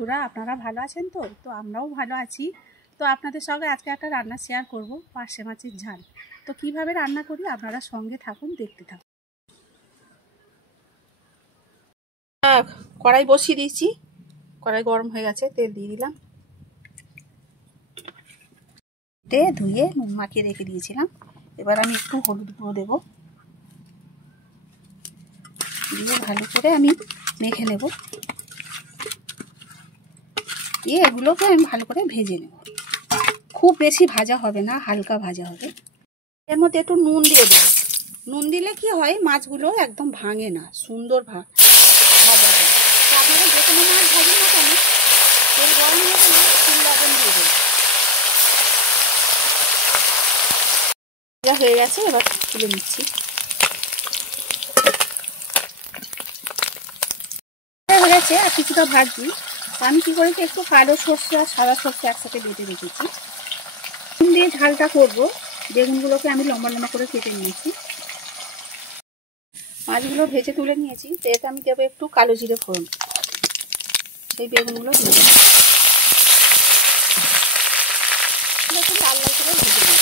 বন্ধুরা, আপনারা ভালো আছেন তো? তো আমরাও ভালো আছি। তো আপনাদের সঙ্গে আজকে একটা রান্না শেয়ার করব, পার্শে মাছের ঝাল। তো কিভাবে রান্না করি আপনারা সঙ্গে থাকুন, দেখতে থাকুন। কড়াই বসিয়ে দিয়েছি, কড়াই গরম হয়ে গেছে, তেল দিয়ে দিলাম। ধুয়ে নুন মাখিয়ে রেখে দিয়েছিলাম। এবার আমি একটু হলুদ গুঁড়ো দেবো, দিয়ে ভালো করে আমি মেখে নেব। দিয়ে এগুলোকে আমি ভালো করে ভেজে নেব। খুব বেশি ভাজা হবে না, হালকা ভাজা হবে। এর মধ্যে একটু নুন দিয়ে দেবো। নুন দিলে কি হয়, মাছগুলো একদম ভাঙে না, সুন্দর ভাজা হয়। তো আপনারা যে কোনো মাছ ভাজুন না কেন, তেল গরম হয়ে গেলে একটু লবণ দিয়ে দেবো। হয়ে গেছে, এবার তুলে নিচ্ছি। হয়ে গেছে, আর কিছুটা ভাজছি। আমি কি করেছি, একটু কালো সর্ষে আর সাদা সর্ষে একসাথে বেটে রেখেছি। দিয়ে ঝালটা করবো। বেগুনগুলোকে আমি লম্বা লম্বা করে কেটে নিয়েছি। মাছগুলো ভেজে তুলে নিয়েছি। তো এতে আমি দেবো একটু কালো জিরে ফোড়ন। সেই বেগুনগুলো দিয়ে দেবো, একটু লাল লাল করে ভেজে নেব।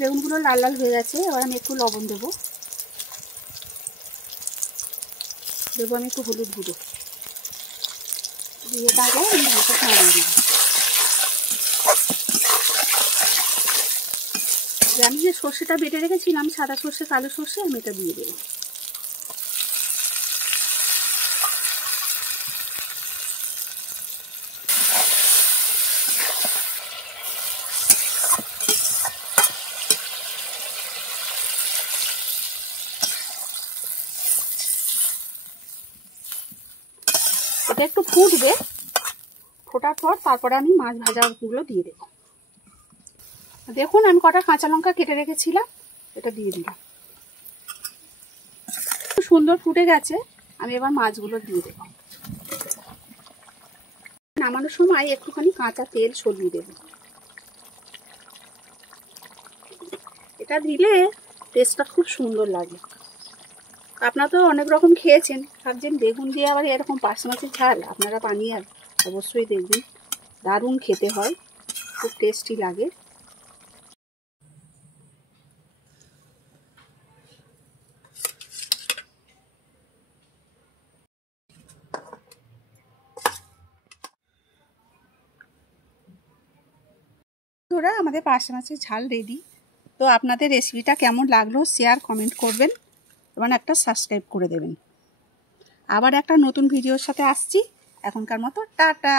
বেগুনগুলো লাল লাল হয়ে গেছে। এবার আমি একটু লবণ দেবো, আমি একটু হলুদ গুঁড়ো দিয়ে তারপর আমি ভালো খাওয়া দেবো। আমি যে সর্ষেটা বেটে রেখেছিলাম, সাদা সর্ষে কালো সর্ষে, আমি এটা দিয়ে দেবো। এটা একটু ফুটবে, ফোটার পর তারপরে আমি মাছ ভাজাগুলো দিয়ে দেবো। দেখুন, আমি কটা কাঁচা লঙ্কা কেটে রেখেছিলাম, এটা দিয়ে দিলাম। সুন্দর ফুটে গেছে। আমি এবার মাছগুলো দিয়ে দেবো। নামানোর সময় একটুখানি কাঁচা তেল ছড়িয়ে দেবো। এটা দিলে টেস্টটা খুব সুন্দর লাগে। আপনারা তো অনেক রকম খেয়েছেন, ভাবছেন বেগুন দিয়ে আবার এরকম পার্শে মাছের ঝাল। আপনারা বানিয়ে অবশ্যই দেখবেন, দারুণ খেতে হয়, খুব টেস্টি লাগে। বন্ধুরা, আমাদের পার্শে মাছের ঝাল রেডি। তো আপনাদের রেসিপিটা কেমন লাগলো শেয়ার কমেন্ট করবেন এবং একটা সাবস্ক্রাইব করে দেবেন। আবার একটা নতুন ভিডিওর সাথে আসছি। এখনকার মতো টাটা।